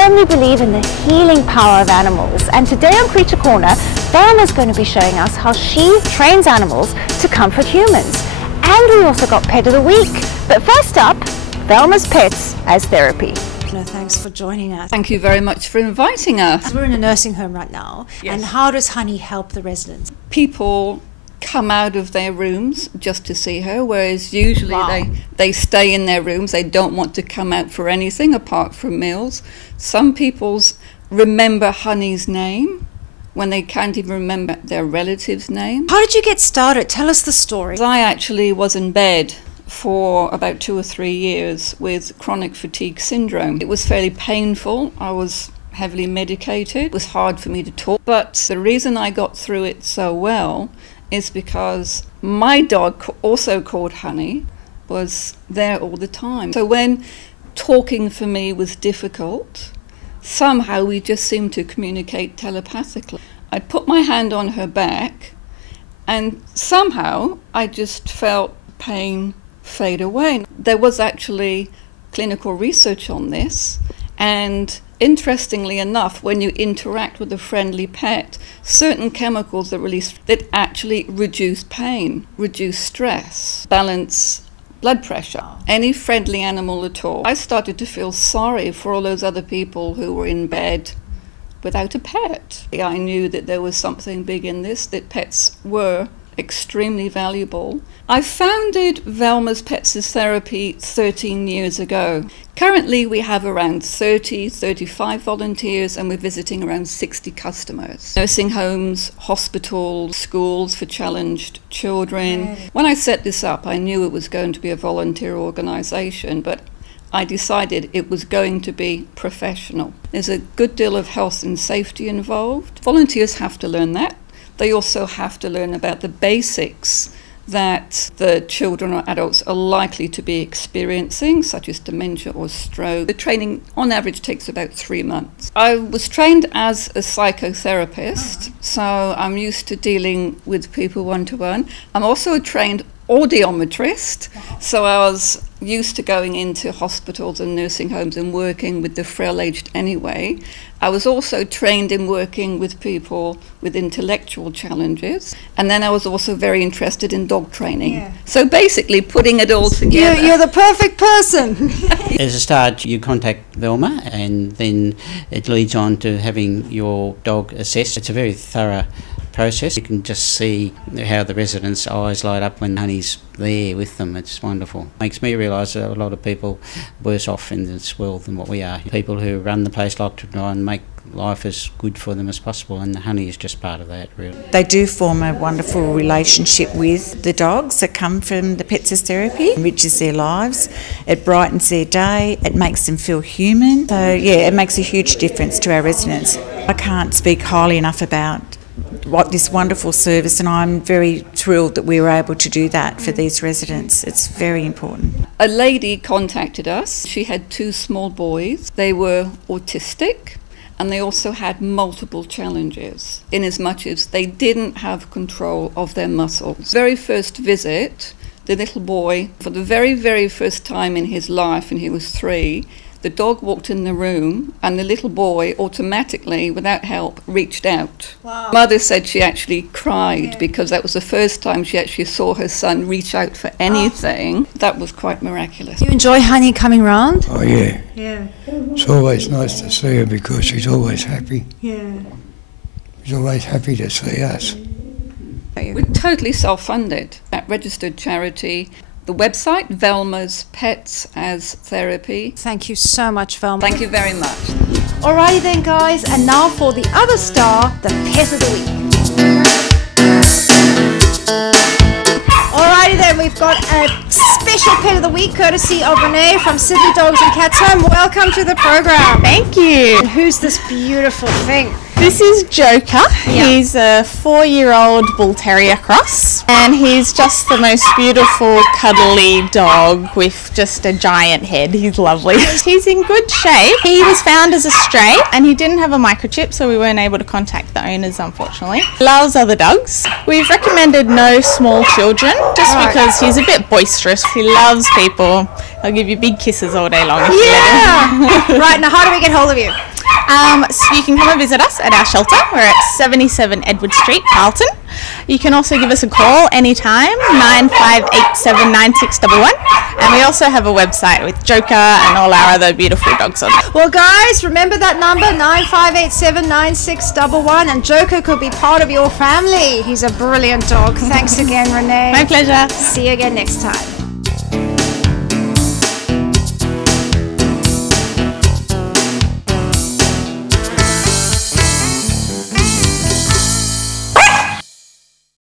firmly believe in the healing power of animals, and today on Creature Corner, Velma's going to be showing us how she trains animals to comfort humans. And we also got Pet of the Week. But first up, Velma's Pets as Therapy. No, thanks for joining us. Thank you very much for inviting us. We're in a nursing home right now, Yes. and how does Honey help the residents? People come out of their rooms just to see her, whereas usually Wow. they stay in their rooms. They don't want to come out for anything apart from meals. Some people remember Honey's name when they can't even remember their relative's name. How did you get started? Tell us the story. I actually was in bed for about 2 or 3 years with chronic fatigue syndrome. It was fairly painful. I was heavily medicated. It was hard for me to talk. But the reason I got through it so well is because my dog, also called Honey, was there all the time. So when talking for me was difficult, somehow we just seemed to communicate telepathically. I'd put my hand on her back and somehow I just felt pain fade away. There was actually clinical research on this, and interestingly enough, when you interact with a friendly pet, certain chemicals are released that actually reduce pain, reduce stress, balance blood pressure. Any friendly animal at all. I started to feel sorry for all those other people who were in bed without a pet. I knew that there was something big in this, that pets were extremely valuable. I founded Velma's Pets as Therapy 13 years ago. Currently we have around 35 volunteers, and we're visiting around 60 customers. Nursing homes, hospitals, schools for challenged children. Right. When I set this up, I knew it was going to be a volunteer organisation, but I decided it was going to be professional. There's a good deal of health and safety involved. Volunteers have to learn that. They also have to learn about the basics that the children or adults are likely to be experiencing, such as dementia or stroke. The training on average takes about 3 months. I was trained as a psychotherapist, so I'm used to dealing with people one-to-one. I'm also a trained audiometrist, so I was used to going into hospitals and nursing homes and working with the frail aged anyway. I was also trained in working with people with intellectual challenges, and then I was also very interested in dog training. Yeah. So basically putting it all together. You're the perfect person. As a start, you contact Velma, and then it leads on to having your dog assessed. It's a very thorough process. You can just see how the residents' eyes light up when Honey's there with them. It's wonderful. Makes me realise that a lot of people are worse off in this world than what we are. People who run the place like to try and make life as good for them as possible, and Honey is just part of that, really. They do form a wonderful relationship with the dogs that come from the Pets as Therapy. It enriches their lives, it brightens their day, it makes them feel human. So yeah, it makes a huge difference to our residents. I can't speak highly enough about what this wonderful service, and I'm very thrilled that we were able to do that for these residents. It's very important. A lady contacted us. She had 2 small boys. They were autistic, and they also had multiple challenges, in as much as they didn't have control of their muscles. Very first visit, the little boy, for the very, very first time in his life, and he was 3, the dog walked in the room and the little boy automatically, without help, reached out. Wow. Mother said she actually cried because that was the first time she actually saw her son reach out for anything. That was quite miraculous. Do you enjoy Honey coming round? Oh yeah, Yeah. it's always nice to see her because she's always happy. Yeah. She's always happy to see us. We're totally self-funded at registered charity. The website, Velma's Pets as Therapy. Thank you so much, Velma. Thank you very much. Alrighty then, guys, and now for the other star, the Pet of the Week. Alrighty then, we've got a special Pet of the Week courtesy of Renee from Sydney Dogs and Cats Home. Welcome to the program. Thank you. And who's this beautiful thing? This is Joker. He's a 4-year-old bull terrier cross, and he's just the most beautiful cuddly dog with just a giant head. He's lovely. He's in good shape. He was found as a stray and he didn't have a microchip, so we weren't able to contact the owners, unfortunately. Loves other dogs. We've recommended no small children just because he's a bit boisterous. He loves people. He'll give you big kisses all day long if you let him. Right, now how do we get hold of you? So you can come and visit us at our shelter. We're at 77 Edward Street, Carlton. You can also give us a call anytime, 95879611. And we also have a website with Joker and all our other beautiful dogs on it. Well, guys, remember that number, 95879611, and Joker could be part of your family. He's a brilliant dog. Thanks again, Renee. My pleasure. See you again next time.